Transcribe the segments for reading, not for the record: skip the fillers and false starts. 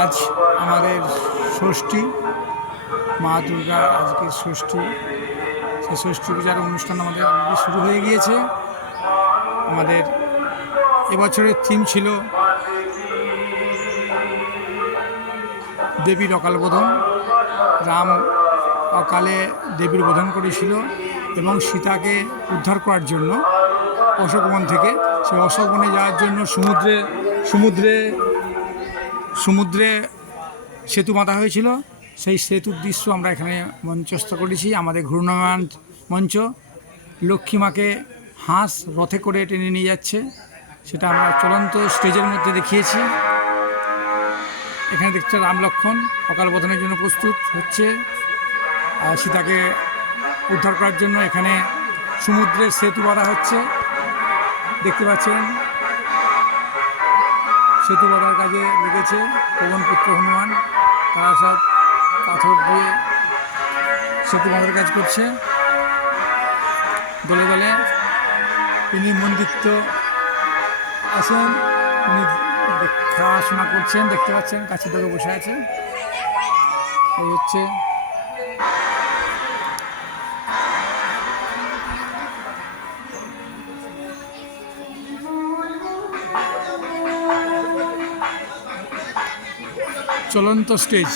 আজ আমাদের ষষ্ঠী, মা দুর্গা আজকে ষষ্ঠী। সেই ষষ্ঠী পূজার অনুষ্ঠান আমাদের অলরেডি শুরু হয়ে গিয়েছে। আমাদের এবছরের থিম ছিল দেবীর অকাল বোধন। রাম অকালে দেবীর বোধন করেছিল এবং সীতাকে উদ্ধার করার জন্য অশোকবন থেকে সেই অশোকবনে যাওয়ার জন্য সমুদ্রে সেতু বাঁধা হয়েছিল। সেই সেতুর দৃশ্য আমরা এখানে মঞ্চস্থ করেছি। আমাদের ঘূর্ণায়মান মঞ্চ লক্ষ্মীমাকে হাঁস রথে করে টেনে নিয়ে যাচ্ছে, সেটা আমরা চলন্ত স্টেজের মধ্যে দেখিয়েছি। এখানে দেখছে রাম লক্ষ্মণ অকাল বোধনের জন্য প্রস্তুত হচ্ছে, আর সীতাকে উদ্ধার করার জন্য এখানে সমুদ্রের সেতু বাঁধা হচ্ছে। দেখতে পাচ্ছেন সেতু বাঁধার কাজে লেগেছে পবনপুত্র হনুমান, তারা সব পাথর দিয়ে সেতু বাঁধার কাজ করছে দলে দলে। তিনি মন্দিত্ব আছেন, উনি দেখাশোনা করছেন, দেখতে পাচ্ছেন কাছে থেকে বসে আছে। এই হচ্ছে চলন্ত স্টেজ।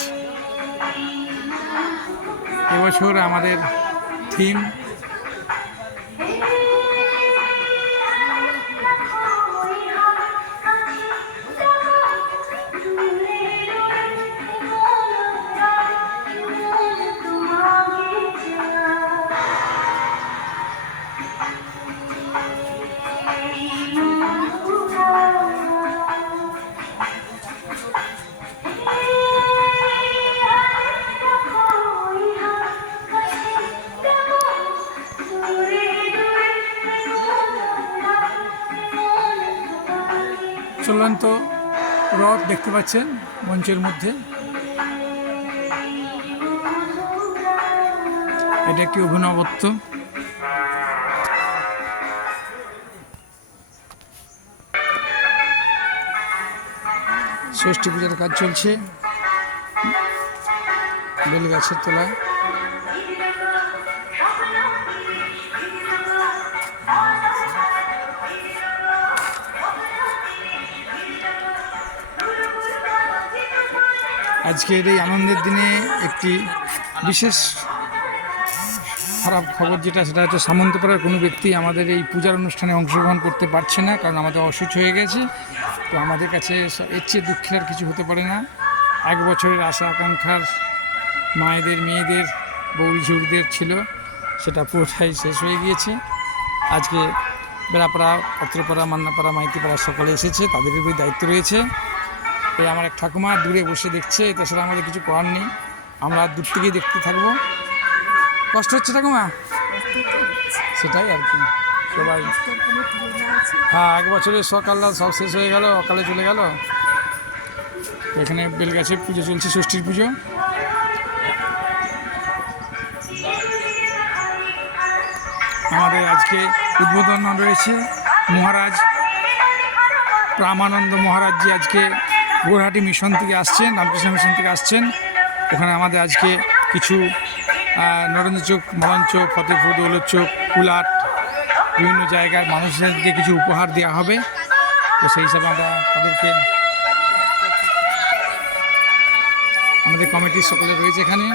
এবছর আমাদের থিম চলন্ত রথ দেখতে পাচ্ছেন মঞ্চের মধ্যে। এটা একটি অভিনবত্ব। ষষ্ঠী পূজার কাজ চলছে বেলগাছের তলায়। আজকের এই আনন্দের দিনে একটি বিশেষ খারাপ খবর যেটা, সেটা হচ্ছে সামন্তপাড়ার কোনো ব্যক্তি আমাদের এই পূজার অনুষ্ঠানে অংশগ্রহণ করতে পারছে না, কারণ আমাদের অসুস্থ হয়ে গেছে। তো আমাদের কাছে এর চেয়ে দুঃখের আর কিছু হতে পারে না। এক বছরের আশা আকাঙ্ক্ষার মায়েদের, মেয়েদের, বৌরি ঝুড়িদের ছিল, সেটা পুরোটাই শেষ হয়ে গিয়েছে। আজকে বেড়াপাড়া, পাত্রপাড়া, মান্নাপাড়া, মাইতিপাড়া সকলে এসেছে, তাদের উপরে দায়িত্ব রয়েছে। এই আমার এক ঠাকুমা দূরে বসে দেখছে, তাছাড়া আমাদের কিছু করার নেই, আমরা দূর থেকেই দেখতে থাকবো। কষ্ট হচ্ছে ঠাকুমা? সেটাই আর কি, সবাই। হ্যাঁ, এক বছরের সকালটা সব শেষ হয়ে গেল, অকালে চলে গেল। এখানে বেলগাছে পুজো চলছে, ষষ্ঠীর পুজো। আমাদের আজকে উদ্বোধন রয়েছে মহারাজ প্রামানন্দ মহারাজজি আজকে গোরহাটি মিশন থেকে আসছেন, রামকৃষ্ণ মিশন থেকে আসছেন। ওখানে আমাদের আজকে কিছু নরেন্দ্র চোক, মলন চোক, ফতেপুর, দৌলত চোক, কুলাট, বিভিন্ন জায়গায় মানুষদেরকে কিছু উপহার দেওয়া হবে। তো সেই হিসাবে আমরা তাদেরকে, আমাদের কমিটির সকলে রয়েছে এখানে।